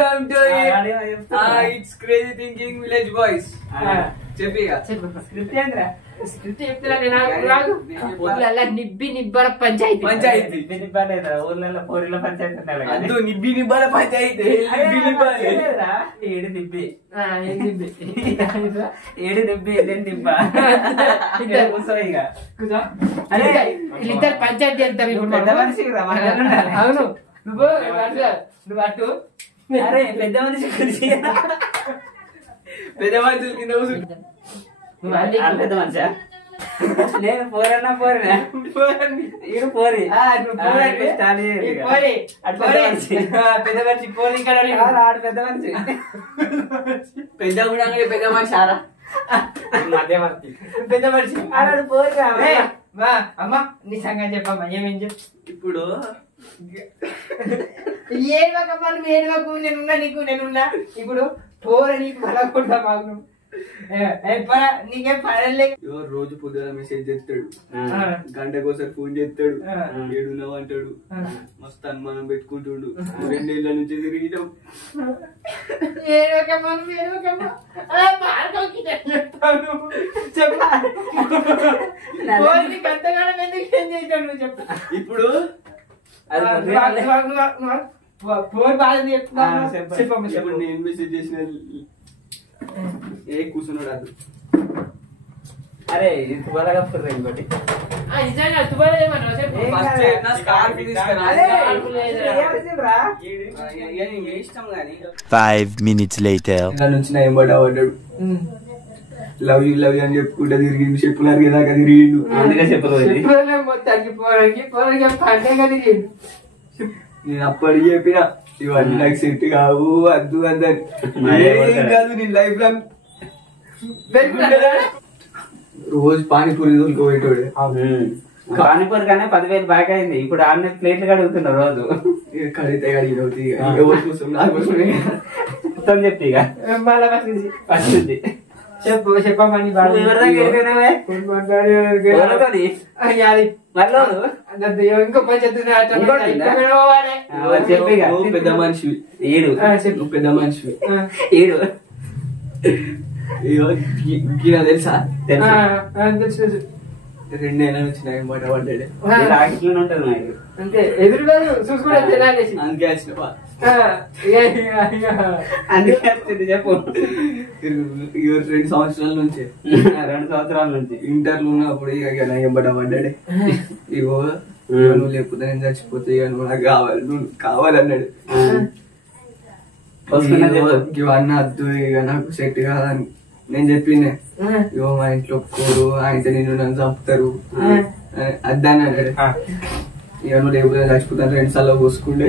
Welcome to its crazy thinking village boys. చెప్పిగా script ఏంద్రా? Script చెప్తున్నా నిబ్బి నిబ్బర పంచాయతీ. పంచాయతీ ఊర్లలో పోరిల పంచాయతీ అందు నిబ్బి నిబ్బల పంచాయతీ. ఏడు నిబ్బి ఏడు నిబ్బి నిబ్బ వీళ్ళిద్దరు పంచాయతీ అంటారు. పెద్ద మనిషి అవును నువ్వు అటు అరే పెద్ద మనిషి పెద్ద మనుషులు కింద పెద్ద మనిషా? నేను పోరన్నా పోరినా ఈడు పోరి పెద్ద మనిషి పోలి ఆడు పెద్ద మనిషి. పెద్ద కూడా పెద్ద మనిషి ఆరా మధ్యవర్తి పెద్ద మనిషి ఆడు పోరి అమ్మా నీ సంగతి చెప్పమ్మా. ఏమేం చెప్పు ఇప్పుడు. ఏడవకమ్మా నువ్వు ఏడవకు. నేనున్నా ఇప్పుడు పోర నీకు పడకుండా బాగు నీకేం పడలే. రోజు పొద్దున మెసేజ్ చేస్తాడు, గంటకోసారి ఫోన్ చేస్తాడు, ఏడున్నావు అంటాడు, మస్తు అనుమానం పెట్టుకుంటుండు. 2 ఏళ్ల నుంచి తిరిగినాం. ఇప్పుడు ఇప్పుడు నేను మెసేజ్ చేసిన ఏ కూర్చున్నాడు అది. అరే తుబాలగా ఇంకోటి ఇష్టం కానీ 5 minutes later. నుంచి నా ఎంబడి పడ్డాడు. లవ్ యూ అని చెప్పుకుంటా తిరిగిండు. చెప్పులారు కదా తిరిగిండు. అందుకే చెప్పలేదు. నేను అప్పటికి చెప్పిన ఇవన్నీ నాకు సెట్ కావు వద్దు అందని. కాదు నేను లైఫ్ లాంగ్ రోజు పానీపూరి పోయేటోడు. పానీపూరి కానీ 10,000 బాగా అయింది. ఇప్పుడు 6 ప్లేట్లు కడుగుతున్నా రోజు. కడితే కడిగి కూర్చొని నాకు మొత్తం చెప్పి ఇక ఫస్ట్ చెప్పమని ఇంకో పెద్ద మనిషి ఏడు పెద్ద మనిషి ఏడు తెలుసా? తెలుసు 2 ఏళ్ళ నుంచి నా ఎంబడి పడ్డాడు. ఉంటది నాకు అంతే ఎదురుగా చూసుకుంటే తెలియాలి. అందుకే వచ్చిన అందుకే చెప్పు. 2 సంవత్సరాల నుంచి 2 సంవత్సరాల నుంచి ఇంటర్లు ఉన్నప్పుడు ఇక నా ఎంబడ పడ్డాడే. ఇగో నువ్వు లేకపోతే నేను చచ్చిపోతే ఇక నువ్వు నాకు కావాలి, నువ్వు కావాలన్నాడు. ఇవన్నీ వద్దు ఇక నాకు సెట్ కాదని నేను చెప్పిందే. ఇగో మా ఇంట్లో ఒప్పుకోరు, ఆయనతో నిన్ను నన్ను చంపుతారు అద్దాని అన్నాడు. ఇక నువ్వు లేకపోతే చచ్చిపోతాను 2 సార్లు కోసుకుండే.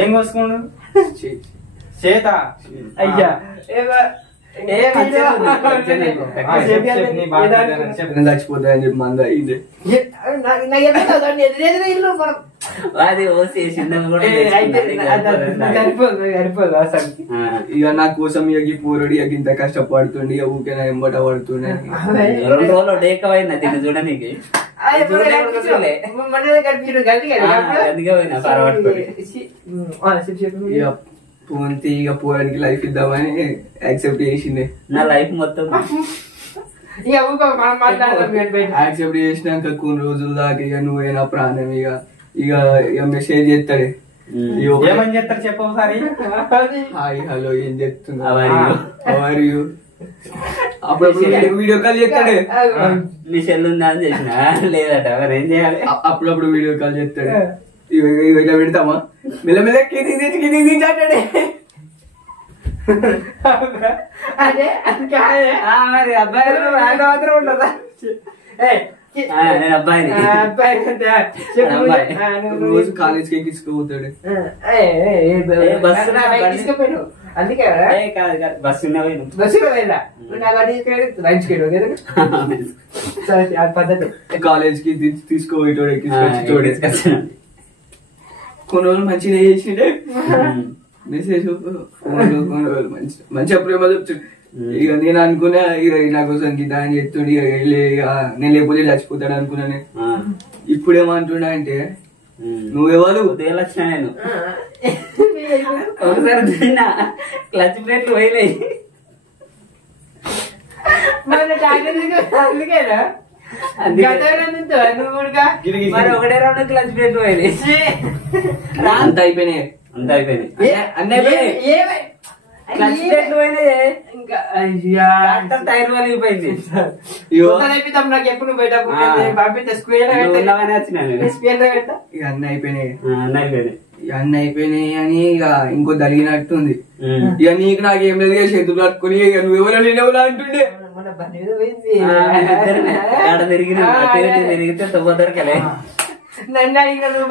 ఏం కోసుకున్నాడు? చేత అయ్యా చచ్చిపోతా అని చెప్పి మంద అయింది. అది ఇక నా కోసం ఇక పూరడి ఇక ఇంత కష్టపడుతుండే. ఇక ఊకే నా ఎంబట పడుతుండే. 2 రోజులు డేకమైంది తిని చూడడానికి. పూంతి ఇక పోరానికి లైఫ్ ఇద్దామని యాక్సెప్ట్ చేసిండే. నా లైఫ్ మొత్తం యాక్సెప్ట్ చేసినాక కొన్ని రోజుల దాకా ఇక నువ్వే నా ప్రాణం. ఇక ఇక ఇక మెసేజ్ చేస్తాడే. ఏమని చెప్తారు చెప్పు ఒకసారి. హాయ్ హలో ఏం చెప్తున్నావు అప్పుడప్పుడు వీడియో కాల్ చేస్తాడే. నీ సెల్ ఉందా అని చేసిన లేదట మరి ఏం చేయాలి? అప్పుడప్పుడు వీడియో కాల్ చేస్తాడు. ఇలా పెడతామా మెల్లమెల్ల కింది అంటాడే. అదే మరి అబ్బాయి మాత్రం ఉండదా? నేను అబ్బాయిని. రోజు కాలేజ్కి ఎక్కించుకోపోతాడు. అందుకే బస్సు పద్ధతి కాలేజ్ కి తీసుకోపోయేటోడు ఎక్కించుకొచ్చేటోడే. కొన్ని రోజులు మంచిగా చేసిండే. మెసేజ్ మంచిగా ప్రేమ చెప్తాడు. ఇక నేను అనుకున్నా ఇక నా కోసం గీత అని చెప్తుండే. ఇక నేను లేకపోతే చచ్చిపోతాడు అనుకున్నానే. ఇప్పుడేమంటున్నా అంటే నువ్వెవరు? ఉదయం వచ్చిన నేను ఒకసారి తిన్నా క్లచ్ ప్లేట్లు పోయినాయి. అందుకేనా నువ్వు కూడా మరి ఒకటే రౌండ్ క్లచ్ ప్లేట్లు పోయినాయి. అంత అయిపోయినాయి. అంత అయిపోయినాయి. అన్నీ అయిపోయినాయి. క్లచ్ ప్లేట్లు పోయినాయి. టైర్ వలిగిపోయింది. నాకు ఎప్పుడు నువ్వు బయట పంపిస్తే స్క్వేర్ ఉన్నవనే వచ్చినా నేను. స్క్వేర్ పెడతా. ఇక అన్ని అయిపోయినాయి. అన్నీ అయిపోయినాయి. ఇక అన్ని అయిపోయినాయి అని ఇక ఇంకో జరిగినట్టుంది. ఇక నీకు నాకేం లేదు చేతులు పట్టుకుని ఇక నువ్వెవరో నేనెవరో అంటుండే. మన బండి మీద పోయింది. ఆడ తిరిగితే తొవ్వ దొరకలే. నన్ను అడిగిన నువ్వు